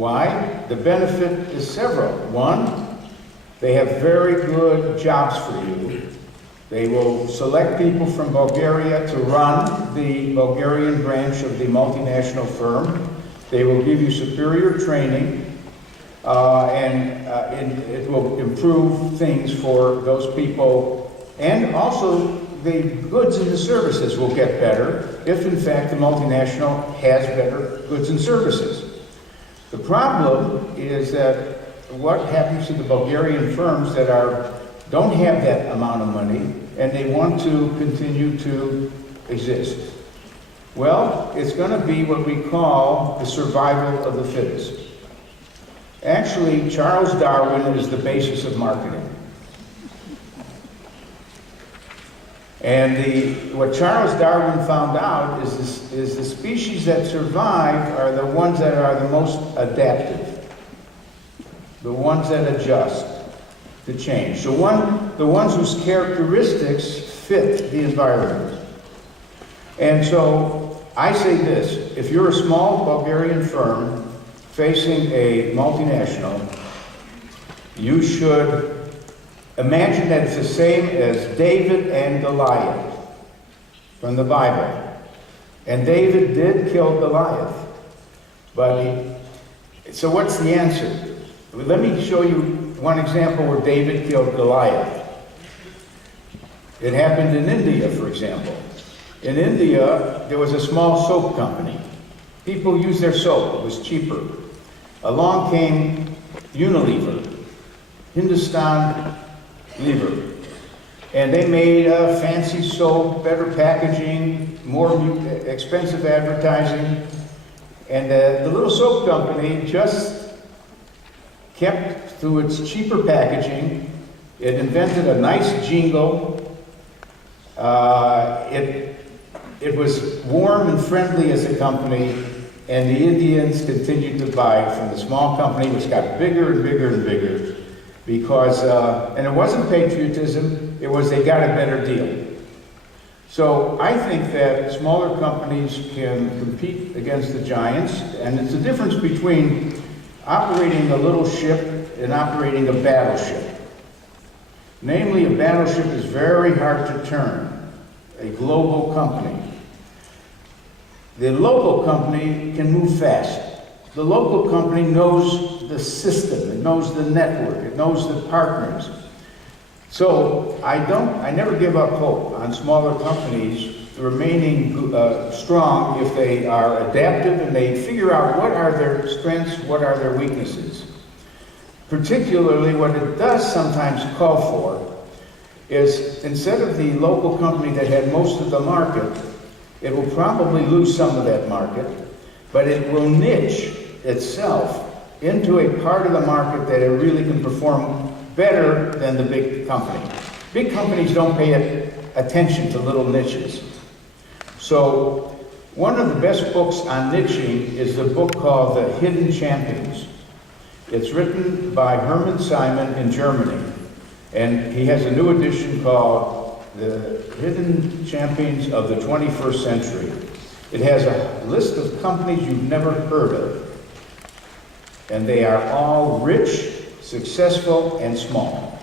Why? The benefit is several. One, they have very good jobs for you. They will select people from Bulgaria to run the Bulgarian branch of the multinational firm. They will give you superior training, and it will improve things for those people. And also, the goods and the services will get better if, in fact, the multinational has better goods and services. The problem is that what happens to the Bulgarian firms that don't have that amount of money and they want to continue to exist? Well, it's going to be what we call the survival of the fittest. Actually, Charles Darwin is the basis of marketing. And what Charles Darwin found out is the species that survive are the ones that are the most adaptive, the ones that adjust to change. So the ones whose characteristics fit the environment. And so I say this: if you're a small Bulgarian firm facing a multinational, you should imagine that it's the same as David and Goliath from the Bible. And David did kill Goliath. So what's the answer? Let me show you one example where David killed Goliath. It happened in India, for example. In India, there was a small soap company. People used their soap, it was cheaper. Along came Unilever, Hindustan Lever. And they made a fancy soap, better packaging, more expensive advertising. And the little soap company just kept to its cheaper packaging. It invented a nice jingle. It was warm and friendly as a company, and the Indians continued to buy from the small company, which got bigger and bigger and bigger. Because, and it wasn't patriotism, it was they got a better deal. So I think that smaller companies can compete against the giants, and it's the difference between operating a little ship and operating a battleship. Namely, a battleship is very hard to turn, a global company. The local company can move fast. The local company knows the system, it knows the network, it knows the partners. So I never give up hope on smaller companies remaining strong if they are adaptive and they figure out what are their strengths, what are their weaknesses. Particularly what it does sometimes call for is, instead of the local company that had most of the market, it will probably lose some of that market, but it will niche itself into a part of the market that it really can perform better than the big company. Big companies don't pay attention to little niches. So one of the best books on niching is the book called The Hidden Champions. It's written by Hermann Simon in Germany, and he has a new edition called The Hidden Champions of the 21st Century. It has a list of companies you've never heard of, and they are all rich, successful, and small.